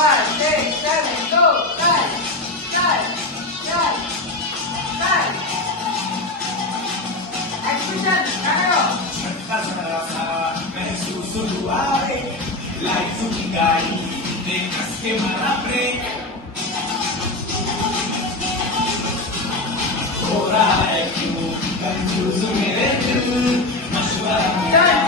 5, 6, 7, go! Start! Start! Start! Start! Execution! Kakaro! Nagkasarasa na nagsusunuari Lahit sumigay, hindi kasi marapre Ora é que o canto sumerendo Mas o